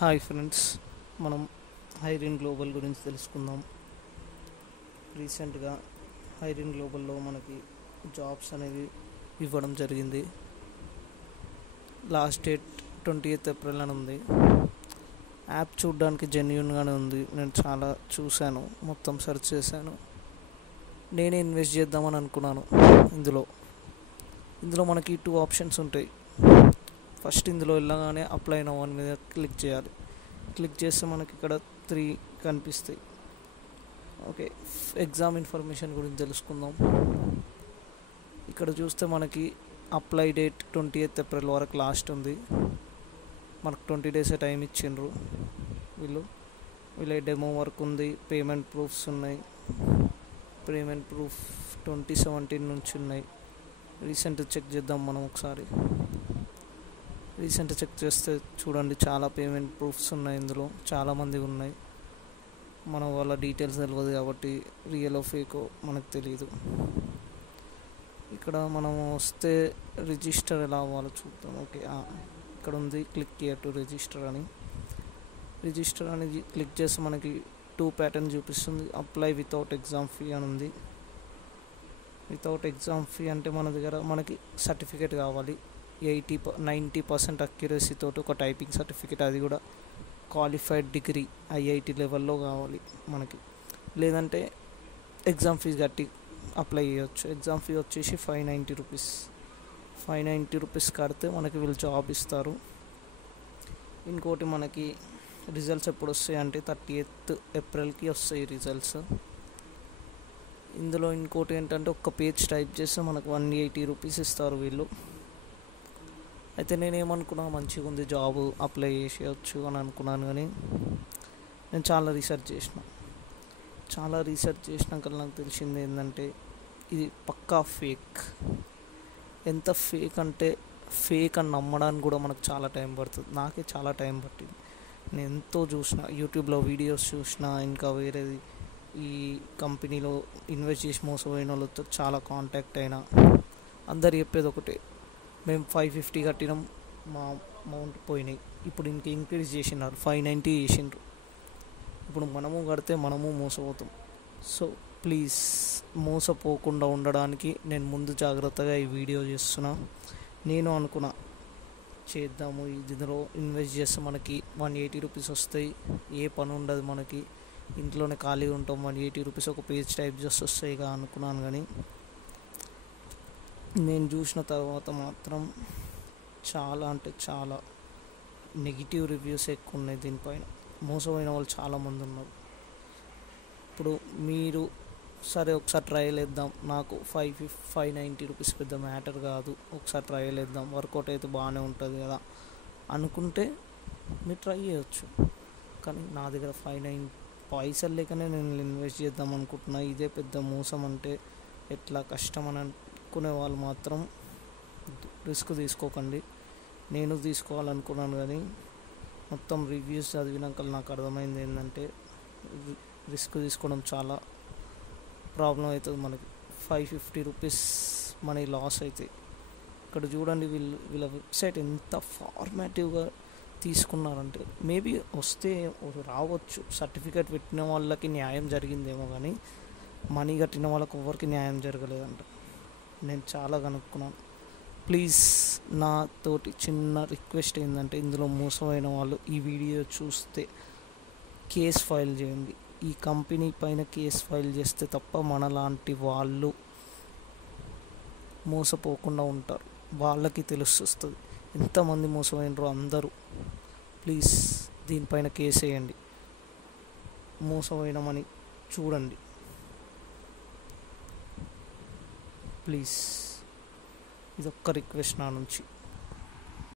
Hi friends, మనం హైరిన్ global గురించి తెలుసుకుందాం. రీసెంట్గా హైరిన్ గ్లోబల్లో మనకి జాబ్స్ అనేవి ఇవ్వడం జరిగింది. లాస్ట్ డేట్ 20th ఏప్రిల్ అని ఉంది. యాప్ చూడడానికి జెన్యూన్గానే ఉంది. నేను చాలా చూశాను, మొత్తం సెర్చ్ చేశాను. నేనే ఇన్వెస్ట్ చేద్దామని అనుకున్నాను. ఇందులో మనకి 2 ఆప్షన్స్ ఉంటాయి. ఫస్ట్ ఇందులో వెళ్ళగానే అప్లై నౌ అని మీద క్లిక్ చేయాలి. క్లిక్ చేస్తే మనకి ఇక్కడ 3 కనిపిస్తాయి. ఓకే, ఎగ్జామ్ ఇన్ఫర్మేషన్ గురించి తెలుసుకుందాం. ఇక్కడ చూస్తే మనకి అప్లై డేట్ 20th ఏప్రిల్ వరకు లాస్ట్ ఉంది. మనకు 20 days టైం ఇచ్చిండ్రు. వీళ్ళ డెమో వర్క్ ఉంది, పేమెంట్ ప్రూఫ్స్ ఉన్నాయి. పేమెంట్ ప్రూఫ్ 2017 నుంచి ఉన్నాయి. రీసెంట్ చెక్ చేద్దాం మనం ఒకసారి. రీసెంట్ చెక్ చేస్తే చూడండి, చాలా పేమెంట్ ప్రూఫ్స్ ఉన్నాయి. ఇందులో చాలామంది ఉన్నాయి. మన వాళ్ళ డీటెయిల్స్ తెలియదు కాబట్టి రియలో ఫేకో మనకు తెలియదు. ఇక్కడ మనం వస్తే రిజిస్టర్ ఎలా అవ్వాలో చూద్దాం. ఓకే, ఇక్కడ ఉంది క్లిక్ హియర్ టు రిజిస్టర్ అని. రిజిస్టర్ అని క్లిక్ చేస్తే మనకి 2 ప్యాటర్న్ చూపిస్తుంది. అప్లై వితౌట్ ఎగ్జామ్ ఫీ అని ఉంది. వితౌట్ ఎగ్జామ్ ఫీ అంటే మన దగ్గర మనకి సర్టిఫికేట్ కావాలి. 90% అక్యురసీతో ఒక టైపింగ్ సర్టిఫికేట్, అది కూడా క్వాలిఫైడ్ డిగ్రీ IIT లెవెల్లో కావాలి మనకి. లేదంటే ఎగ్జామ్ ఫీజు కట్టి అప్లై చేయొచ్చు. ఎగ్జామ్ ఫీ వచ్చేసి 590 రూపీస్. 590 రూపీస్ కడితే మనకి వీళ్ళు జాబ్ ఇస్తారు. ఇంకోటి, మనకి రిజల్ట్స్ ఎప్పుడు వస్తాయి అంటే 30th ఏప్రిల్కి వస్తాయి రిజల్ట్స్. ఇందులో ఇంకోటి ఏంటంటే, ఒక్క పేజ్ టైప్ చేస్తే మనకు 180 రూపీస్ ఇస్తారు వీళ్ళు. అయితే నేనేమనుకున్నా, మంచిగా ఉంది జాబ్, అప్లై చేసేయచ్చు అని అనుకున్నాను. కానీ నేను చాలా రీసెర్చ్ చేసినాక నాకు తెలిసింది ఏంటంటే, ఇది పక్కా ఫేక్. ఎంత ఫేక్ అంటే, ఫేక్ అని నమ్మడానికి కూడా మనకు చాలా టైం పడుతుంది. నాకే చాలా టైం పట్టింది. నేను ఎంతో చూసిన, యూట్యూబ్లో వీడియోస్ చూసిన, ఇంకా వేరేది ఈ కంపెనీలో ఇన్వెస్ట్ చేసి మోసపోయిన వాళ్ళతో చాలా కాంటాక్ట్ అయినా. అందరు చెప్పేది ఒకటే, మేము 550 కట్టినాం, మా అమౌంట్ పోయినాయి. ఇప్పుడు ఇంక్రీజ్ చేసినారు, 590 చేసిండ్రు. ఇప్పుడు మనము కడితే మనము మోసపోతాం. సో ప్లీజ్, మోసపోకుండా ఉండడానికి నేను ముందు జాగ్రత్తగా ఈ వీడియో చేస్తున్నా. నేను అనుకున్నా చేద్దాము, ఇందులో ఇన్వెస్ట్ చేస్తే మనకి 180 రూపీస్ వస్తాయి. ఏ పని ఉండదు మనకి, ఇంట్లోనే ఖాళీగా ఉంటాం. 180 రూపీస్ ఒక పేజ్ టైప్ చేసి వస్తాయి అనుకున్నాను. కానీ నేను చూసిన తర్వాత మాత్రం చాలా అంటే చాలా నెగిటివ్ రివ్యూస్ ఎక్కువ ఉన్నాయి దీనిపైన. మోసపోయిన వాళ్ళు చాలామంది ఉన్నారు. ఇప్పుడు మీరు సరే ఒకసారి ట్రయల్ వేద్దాం, నాకు 590 రూపీస్ పెద్ద మ్యాటర్ కాదు, ఒకసారి ట్రయల్ వేద్దాం, వర్కౌట్ అయితే బాగానే ఉంటుంది కదా అనుకుంటే మీరు ట్రై చేయొచ్చు. కానీ నా దగ్గర 590 పైసలు లేకనే నేను ఇన్వెస్ట్ చేద్దాం అనుకుంటున్నా. ఇదే పెద్ద మోసం అంటే ఎట్లా కష్టం అని అనుకునే వాళ్ళు మాత్రం రిస్క్ తీసుకోకండి. నేను తీసుకోవాలనుకున్నాను, కానీ మొత్తం రివ్యూస్ చదివినాక నాకు అర్థమైంది ఏంటంటే, రిస్క్ తీసుకోవడం చాలా ప్రాబ్లం అవుతుంది మనకి. 550 రూపీస్ మనీ లాస్ అవుతాయి. ఇక్కడ చూడండి, వీళ్ళ వెబ్సైట్ ఎంత ఫార్మాటివ్గా తీసుకున్నారంటే, మేబీ వస్తే రావచ్చు, సర్టిఫికేట్ పెట్టిన వాళ్ళకి న్యాయం జరిగిందేమో, కానీ మనీ కట్టిన వాళ్ళకి ఎవరికి న్యాయం జరగలేదంట. నేను చాలా కనుక్కున్నాను. ప్లీజ్, నాతోటి చిన్న రిక్వెస్ట్ ఏంటంటే, ఇందులో మోసమైన వాళ్ళు ఈ వీడియో చూస్తే కేస్ ఫైల్ చేయండి. ఈ కంపెనీ పైన కేస్ ఫైల్ చేస్తే తప్ప మనలాంటి వాళ్ళు మోసపోకుండా ఉంటారు. వాళ్ళకి తెలుస్తుంది ఎంతమంది మోసమైనరో అందరూ. ప్లీజ్, దీనిపైన కేసు వేయండి. మోసపోయినామని చూడండి ప్లీజ్. ఇదొక్క రిక్వెస్ట్ నా నుంచి.